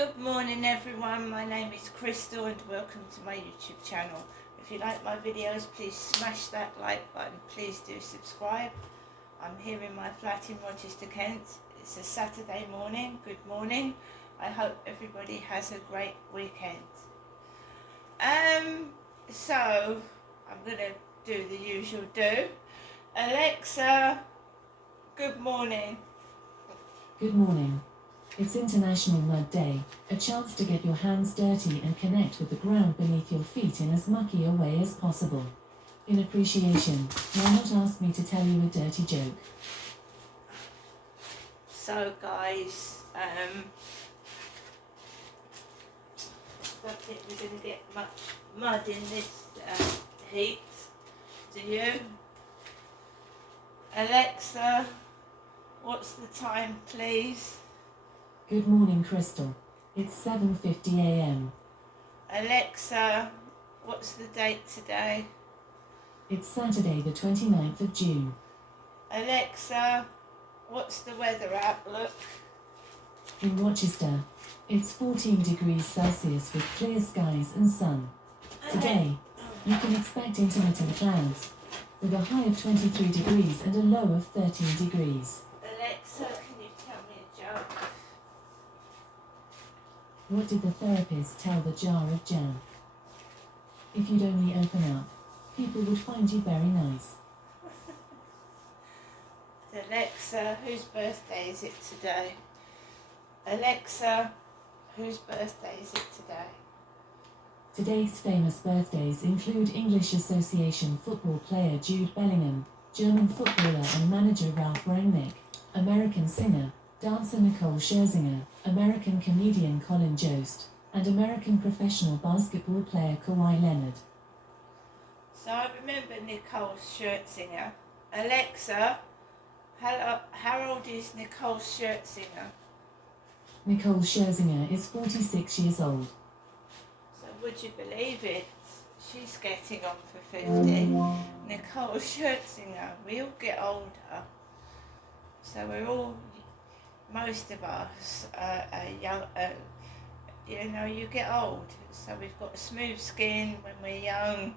Good morning everyone, my name is Crystal and welcome to my YouTube channel. If you like my videos, please smash that like button, please do subscribe. I'm here in my flat in Rochester, Kent. It's a Saturday morning, good morning. I hope everybody has a great weekend. So I'm going to do the usual do. Alexa, good morning. Good morning. It's International Mud Day, a chance to get your hands dirty and connect with the ground beneath your feet in as mucky a way as possible. In appreciation, why not ask me to tell you a dirty joke? So guys, I don't think we're going to get much mud in this heat, do you? Alexa, what's the time please? Good morning, Crystal. It's 7:50 a.m. Alexa, what's the date today? It's Saturday the 29th of June. Alexa, what's the weather outlook? In Rochester, it's 14 degrees Celsius with clear skies and sun. Today, you can expect intermittent clouds, with a high of 23 degrees and a low of 13 degrees. Alexa, can you tell me a joke? What did the therapist tell the jar of jam? If you'd only open up, people would find you very nice. Alexa, whose birthday is it today? Alexa, whose birthday is it today? Today's famous birthdays include English Association football player Jude Bellingham, German footballer and manager Ralph Rangnick, American singer, dancer Nicole Scherzinger, American comedian Colin Jost, and American professional basketball player Kawhi Leonard. So I remember Nicole Scherzinger. Alexa, how old is Nicole Scherzinger? Nicole Scherzinger is 46 years old. So would you believe it? She's getting on for 50. Nicole Scherzinger, we all get older. So we're all, most of us are young, you get old. So we've got smooth skin when we're young.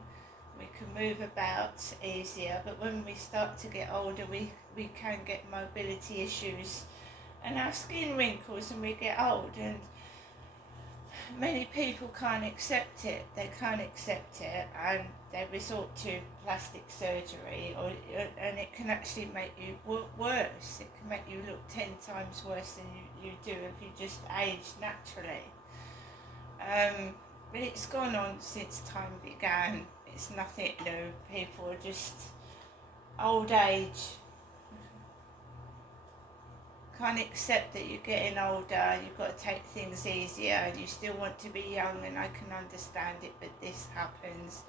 We can move about easier, but when we start to get older, we can get mobility issues and our skin wrinkles and we get old, and many people can't accept it. They can't accept it and they resort to plastic surgery, and it can actually make you worse. It can make you look 10 times worse than you do if you just age naturally. But it's gone on since time began. It's nothing new. People are just old age. Can't accept that you're getting older. You've got to take things easier. You still want to be young, and I can understand it, but this happens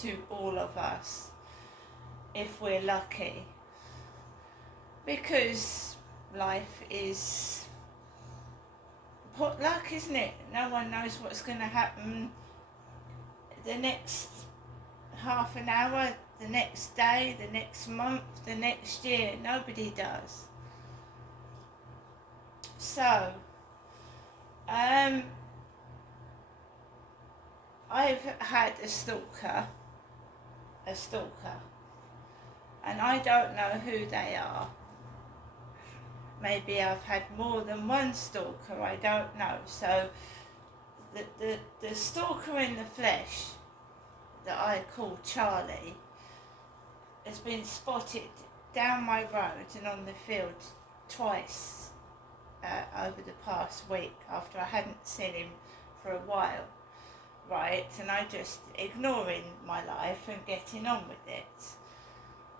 to all of us if we're lucky. Because life is potluck, isn't it? No one knows what's going to happen the next half an hour, the next day, the next month, the next year. Nobody does. So, I've had a stalker, and I don't know who they are. Maybe I've had more than one stalker, I don't know. So, the stalker in the flesh that I call Charlie has been spotted down my road and on the field twice over the past week, after I hadn't seen him for a while, right? And I just ignoring my life and getting on with it,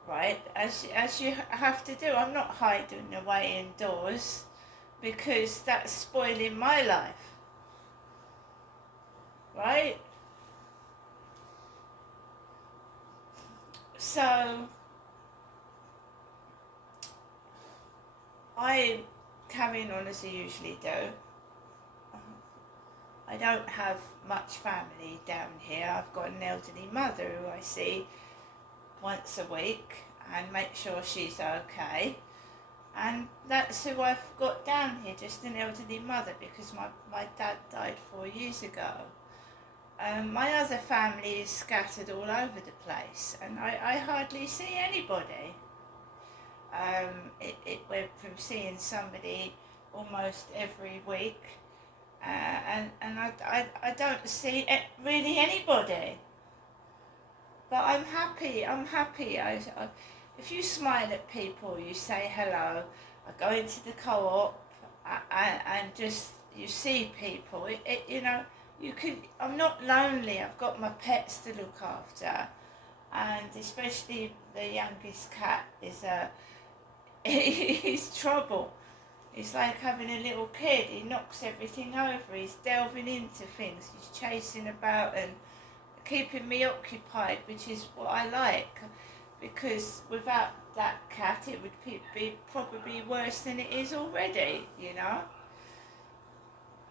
right? As you have to do. I'm not hiding away indoors because that's spoiling my life, right? So I carrying on as I usually do. I don't have much family down here. I've got an elderly mother who I see once a week and make sure she's okay. And that's who I've got down here, just an elderly mother, because my dad died 4 years ago. My other family is scattered all over the place, and I hardly see anybody. It went from seeing somebody almost every week, and I don't see really anybody. But I'm happy. If you smile at people, you say hello, I go into the co-op, and just, you see people, I'm not lonely, I've got my pets to look after, and especially the youngest cat he's trouble. It's like having a little kid. He knocks everything over, he's delving into things, he's chasing about and keeping me occupied, which is what I like, because without that cat it would be probably worse than it is already,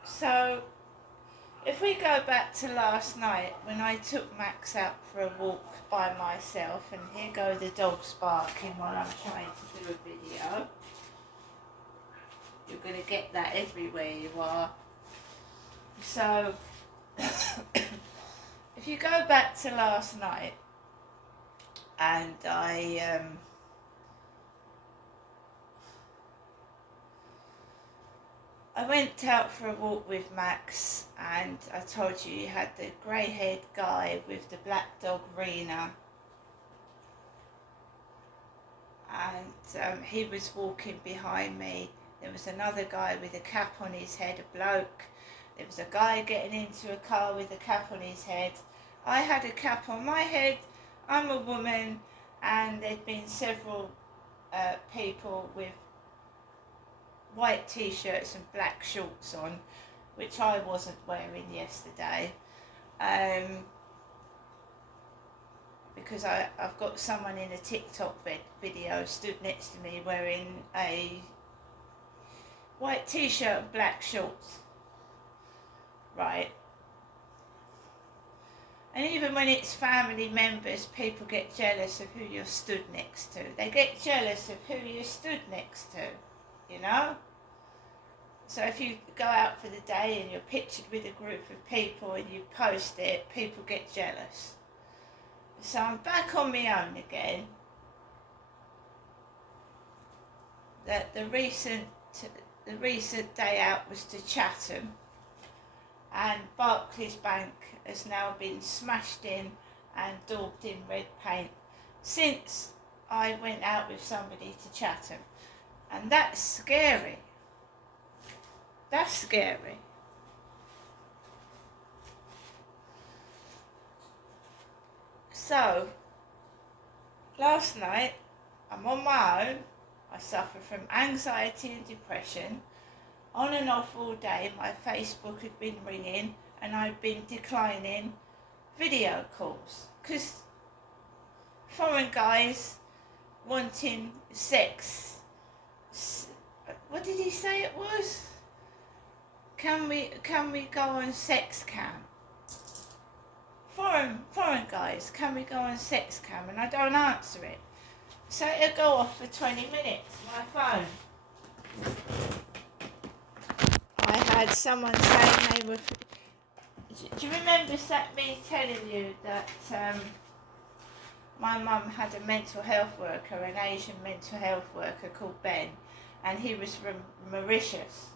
So if we go back to last night when I took Max out for a walk by myself, and here go the dogs barking while I'm trying to do a video. You're going to get that everywhere you are. So if you go back to last night, and I went out for a walk with Max, and I told you had the grey-haired guy with the black dog Rena, and he was walking behind me. There was another guy with a cap on his head, a bloke. There was a guy getting into a car with a cap on his head. I had a cap on my head, I'm a woman, and there'd been several people with white t-shirts and black shorts on, which I wasn't wearing yesterday, because I've got someone in a TikTok video stood next to me wearing a white t-shirt and black shorts, right? And even when it's family members, people get jealous of who you're stood next to. They get jealous of who you're stood next to, So if you go out for the day and you're pictured with a group of people and you post it, people get jealous. So I'm back on my own again. The recent day out was to Chatham, and Barclays Bank has now been smashed in and daubed in red paint since I went out with somebody to Chatham, and that's scary. That's scary. So last night, I'm on my own. I suffer from anxiety and depression. On and off all day, my Facebook had been ringing and I'd been declining video calls because foreign guys wanting sex. What did he say it was? Can we go on sex cam? Foreign guys, can we go on sex cam? And I don't answer it. So it'll go off for 20 minutes, my phone. I had someone saying they were... Do you remember me telling you that my mum had a mental health worker, an Asian mental health worker called Ben, and he was from Mauritius?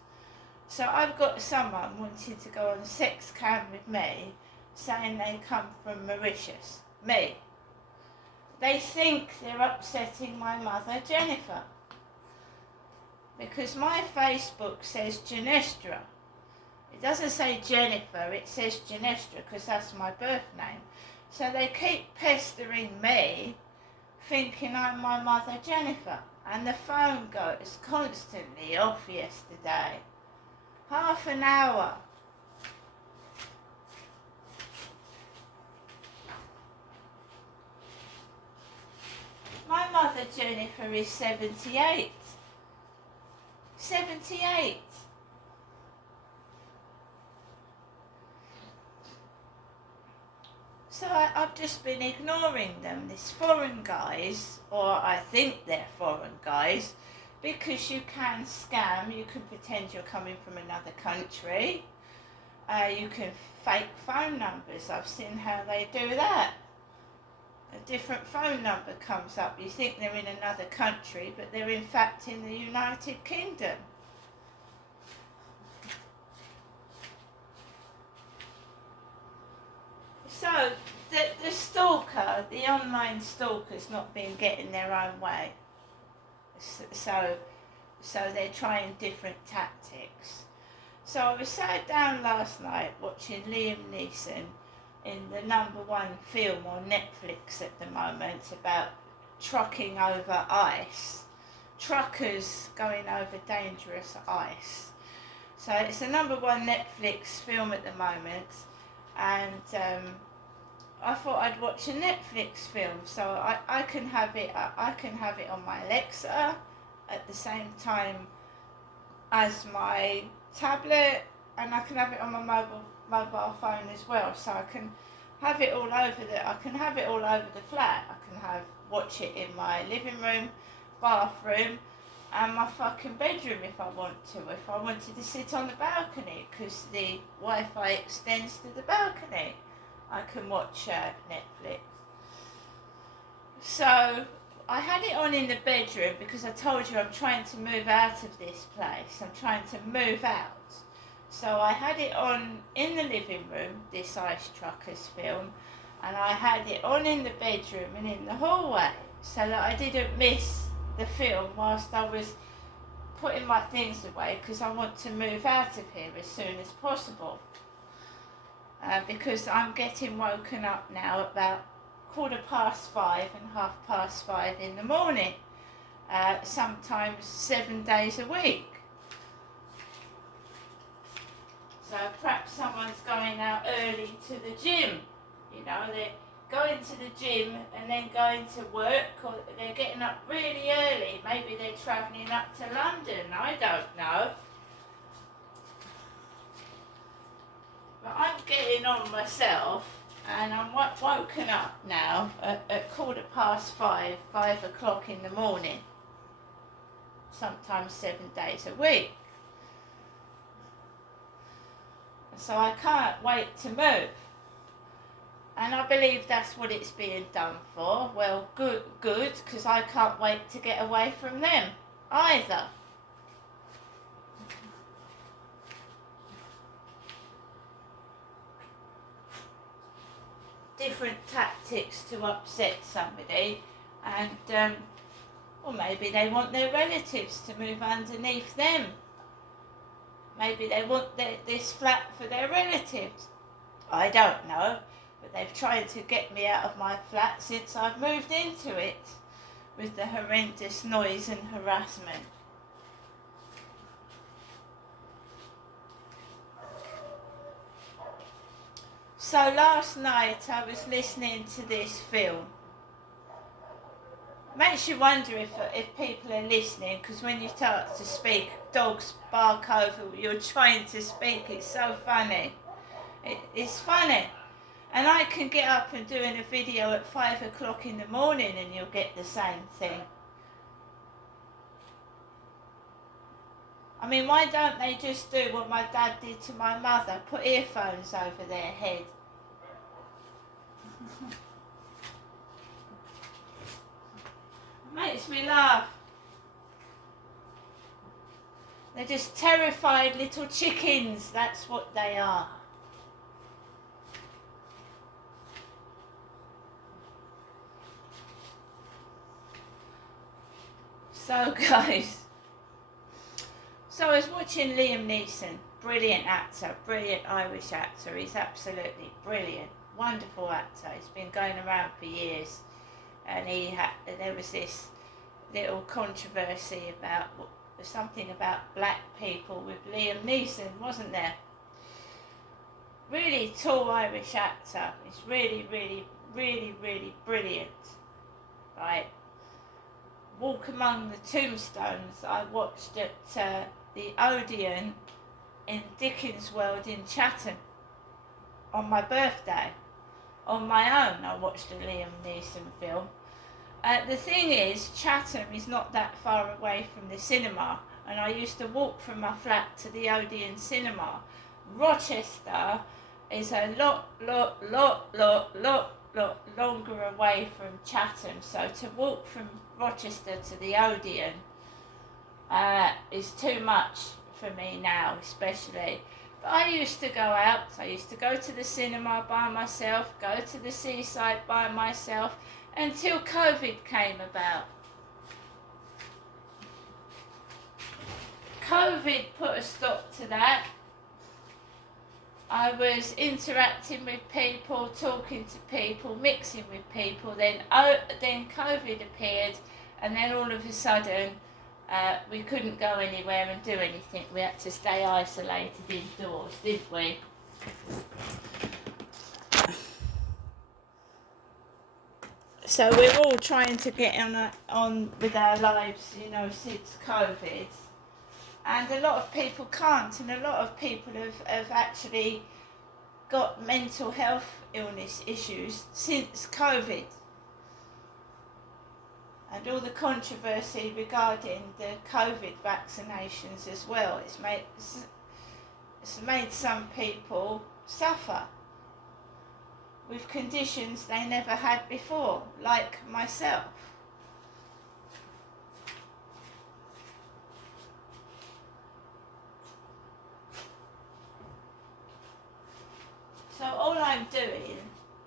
So I've got someone wanting to go on sex cam with me, saying they come from Mauritius. Me. They think they're upsetting my mother, Jennifer, because my Facebook says Genestra. It doesn't say Jennifer, it says Genestra, because that's my birth name. So they keep pestering me, thinking I'm my mother, Jennifer. And the phone goes constantly off yesterday. Half an hour. My mother, Jennifer, is 78. 78. So I've just been ignoring them. These foreign guys, or I think they're foreign guys, because you can scam, you can pretend you're coming from another country. You can fake phone numbers. I've seen how they do that. A different phone number comes up. You think they're in another country, but they're in fact in the United Kingdom. So the stalker, the online stalker's not been getting their own way. So they're trying different tactics. So I was sat down last night watching Liam Neeson in the #1 film on Netflix at the moment about trucking over ice. Truckers going over dangerous ice. So it's the #1 Netflix film at the moment, and I thought I'd watch a Netflix film, so I can have it. I can have it on my Alexa at the same time as my tablet, and I can have it on my mobile phone as well. So I can have it all over the flat. I can watch it in my living room, bathroom, and my fucking bedroom if I want to. If I wanted to sit on the balcony, because the Wi-Fi extends to the balcony, I can watch Netflix. So I had it on in the bedroom because I told you I'm trying to move out of this place. I'm trying to move out. So I had it on in the living room, this Ice Truckers film, and I had it on in the bedroom and in the hallway, so that I didn't miss the film whilst I was putting my things away, because I want to move out of here as soon as possible. Because I'm getting woken up now about 5:15 and 5:30 in the morning, sometimes 7 days a week. So perhaps someone's going out early to the gym, they're going to the gym and then going to work, or they're getting up really early. Maybe they're travelling up to London, I don't know. But I'm getting on myself, and I'm woken up now at 5:15, 5 o'clock in the morning, sometimes 7 days a week. So I can't wait to move. And I believe that's what it's being done for. Well, good, because I can't wait to get away from them either. Different tactics to upset somebody, and or maybe they want their relatives to move underneath them. Maybe they want this flat for their relatives. I don't know, but they've tried to get me out of my flat since I've moved into it, with the horrendous noise and harassment. So last night I was listening to this film. Makes you wonder if people are listening, because when you start to speak, dogs bark over you're trying to speak. It's so funny. It's funny. And I can get up and do a video at 5 o'clock in the morning and you'll get the same thing. I mean, why don't they just do what my dad did to my mother? Put earphones over their head. Makes me laugh. They're just terrified little chickens, that's what they are. So guys, I was watching Liam Neeson, brilliant actor, brilliant Irish actor. He's absolutely brilliant, wonderful actor. He's been going around for years, and there was this little controversy about something about black people with Liam Neeson, wasn't there? Really tall Irish actor. He's really, really, really, really brilliant. Right. Walk Among the Tombstones I watched at the Odeon in Dickens World in Chatham on my birthday. On my own I watched a Liam Neeson film, The thing is, Chatham is not that far away from the cinema, and I used to walk from my flat to the Odeon cinema. Rochester is a lot longer away from Chatham, so to walk from Rochester to the Odeon is too much for me now, especially. But I used to go out. I used to go to the cinema by myself, go to the seaside by myself, until COVID came about. COVID put a stop to that. I was interacting with people, talking to people, mixing with people. Then COVID appeared, and then all of a sudden we couldn't go anywhere and do anything. We had to stay isolated indoors, didn't we? So we're all trying to get on with our lives, since COVID. And a lot of people can't, and a lot of people have actually got mental health illness issues since COVID. And all the controversy regarding the COVID vaccinations as well. It's made some people suffer with conditions they never had before, like myself. So all I'm doing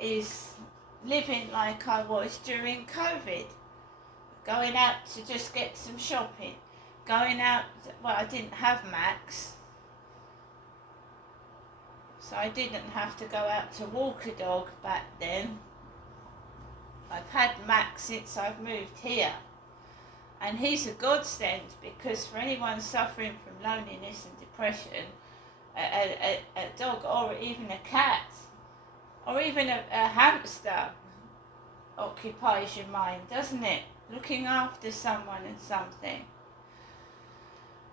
is living like I was during COVID. Going out to just get some shopping. Going out, I didn't have Max. So I didn't have to go out to walk a dog back then. I've had Max since I've moved here. And he's a godsend, because for anyone suffering from loneliness and depression, a dog or even a cat or even a hamster occupies your mind, doesn't it? Looking after someone and something.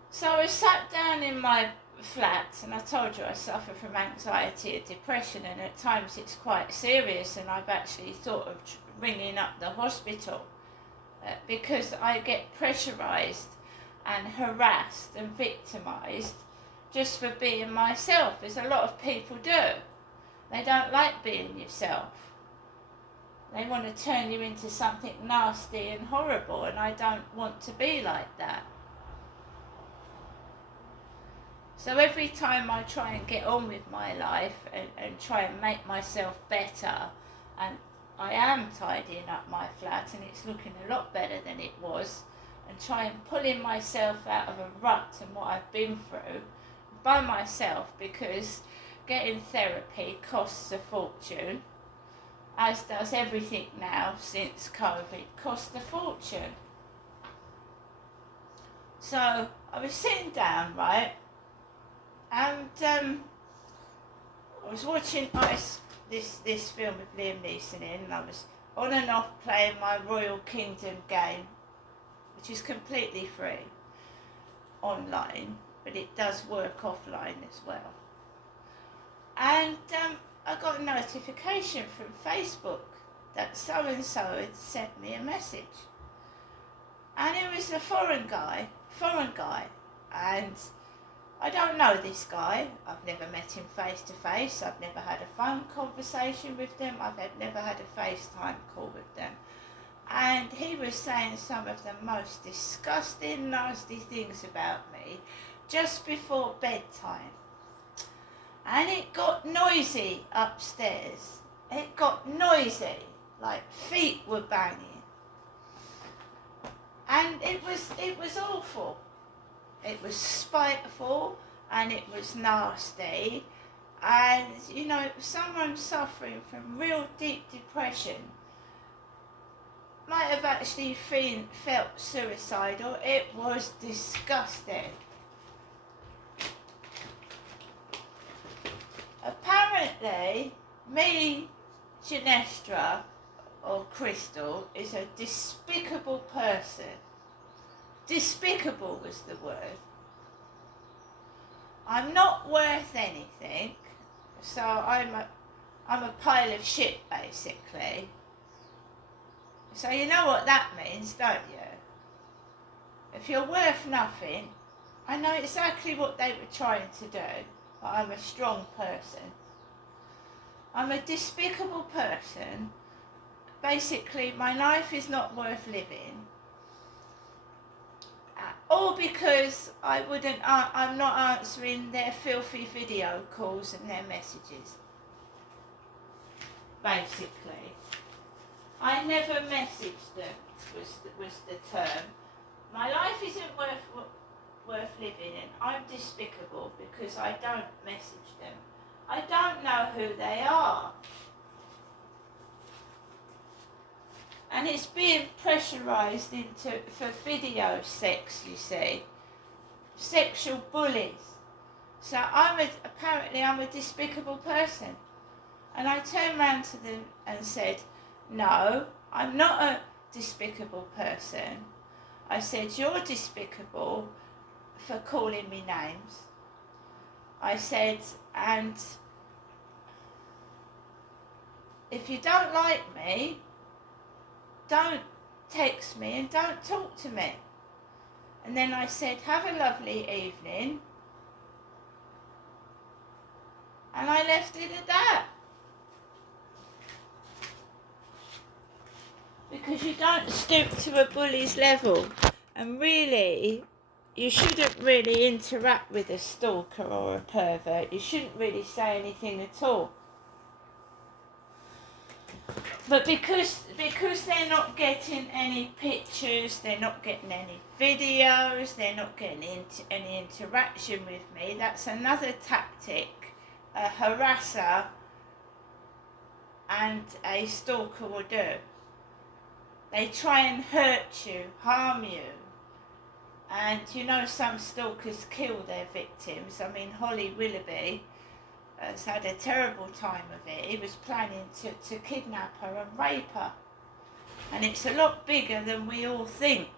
So I sat down in my flat, and I told you I suffer from anxiety and depression, and at times it's quite serious, and I've actually thought of ringing up the hospital because I get pressurised and harassed and victimised just for being myself, as a lot of people do. They don't like being yourself. They want to turn you into something nasty and horrible, and I don't want to be like that. So every time I try and get on with my life and try and make myself better, and I am tidying up my flat and it's looking a lot better than it was, and try and pulling myself out of a rut and what I've been through by myself, because getting therapy costs a fortune, as does everything now since COVID, costs a fortune. So I was sitting down, right, and I was watching this film with Liam Neeson in, and I was on and off playing my Royal Kingdom game, which is completely free online, but it does work offline as well. And I got a notification from Facebook that so-and-so had sent me a message. And it was a foreign guy, and I don't know this guy. I've never met him face to face. I've never had a phone conversation with them. I've never had a FaceTime call with them. And he was saying some of the most disgusting, nasty things about me just before bedtime. And it got noisy upstairs. It got noisy, like feet were banging. And it was awful. It was spiteful, and it was nasty. And, someone suffering from real deep depression might have actually felt suicidal. It was disgusting. Apparently, Ginestra, or Crystal, is a despicable person. Despicable was the word. I'm not worth anything, so I'm a pile of shit, basically. So you know what that means, don't you? If you're worth nothing, I know exactly what they were trying to do, but I'm a strong person. I'm a despicable person. Basically, my life is not worth living. All because I'm not answering their filthy video calls and their messages. Basically. I never messaged them, was the term. My life isn't worth living and I'm despicable because I don't message them. I don't know who they are. And it's being pressurised for video sex, you see. Sexual bullies. So apparently I'm a despicable person. And I turned round to them and said, no, I'm not a despicable person. I said, you're despicable for calling me names. I said, and if you don't like me, don't text me and don't talk to me. And then I said, have a lovely evening. And I left it at that. Because you don't stoop to a bully's level. And really, you shouldn't really interact with a stalker or a pervert. You shouldn't really say anything at all. But because they're not getting any pictures, they're not getting any videos, they're not getting any interaction with me, that's another tactic a harasser and a stalker will do. They try and hurt you, harm you. And you know some stalkers kill their victims. I mean, Holly Willoughby has had a terrible time of it. He was planning to kidnap her and rape her. And it's a lot bigger than we all think.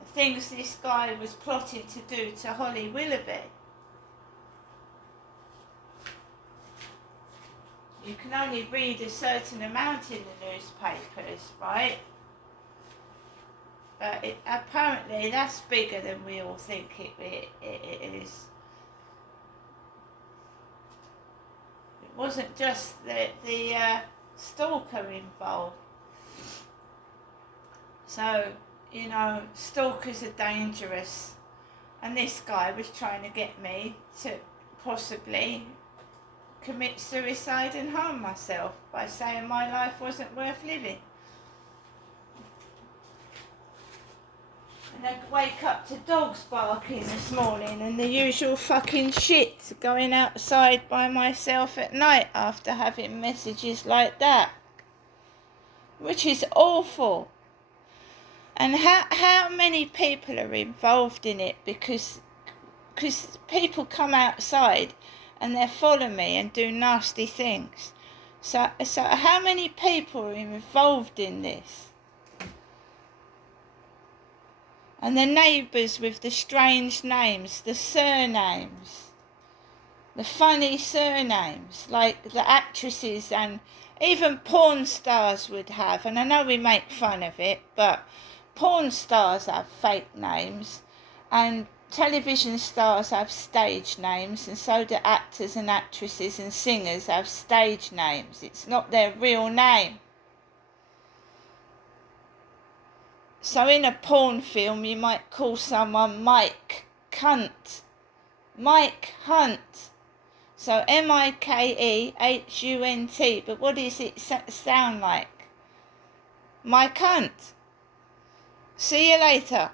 The things this guy was plotting to do to Holly Willoughby. You can only read a certain amount in the newspapers, right? But apparently that's bigger than we all think it is. It wasn't just the stalker involved. So, you know, stalkers are dangerous. And this guy was trying to get me to possibly commit suicide and harm myself by saying my life wasn't worth living. And I'd wake up to dogs barking this morning and the usual fucking shit going outside by myself at night after having messages like that. Which is awful. And how many people are involved in it because people come outside and they follow me and do nasty things. So how many people are involved in this? And the neighbours with the strange names, the surnames, the funny surnames, like the actresses and even porn stars would have. And I know we make fun of it, but porn stars have fake names and television stars have stage names, and so do actors and actresses and singers have stage names. It's not their real name. So in a porn film you might call someone Mike Cunt. Mike Hunt. So Mikehunt, but what does it sound like? My cunt. See you later.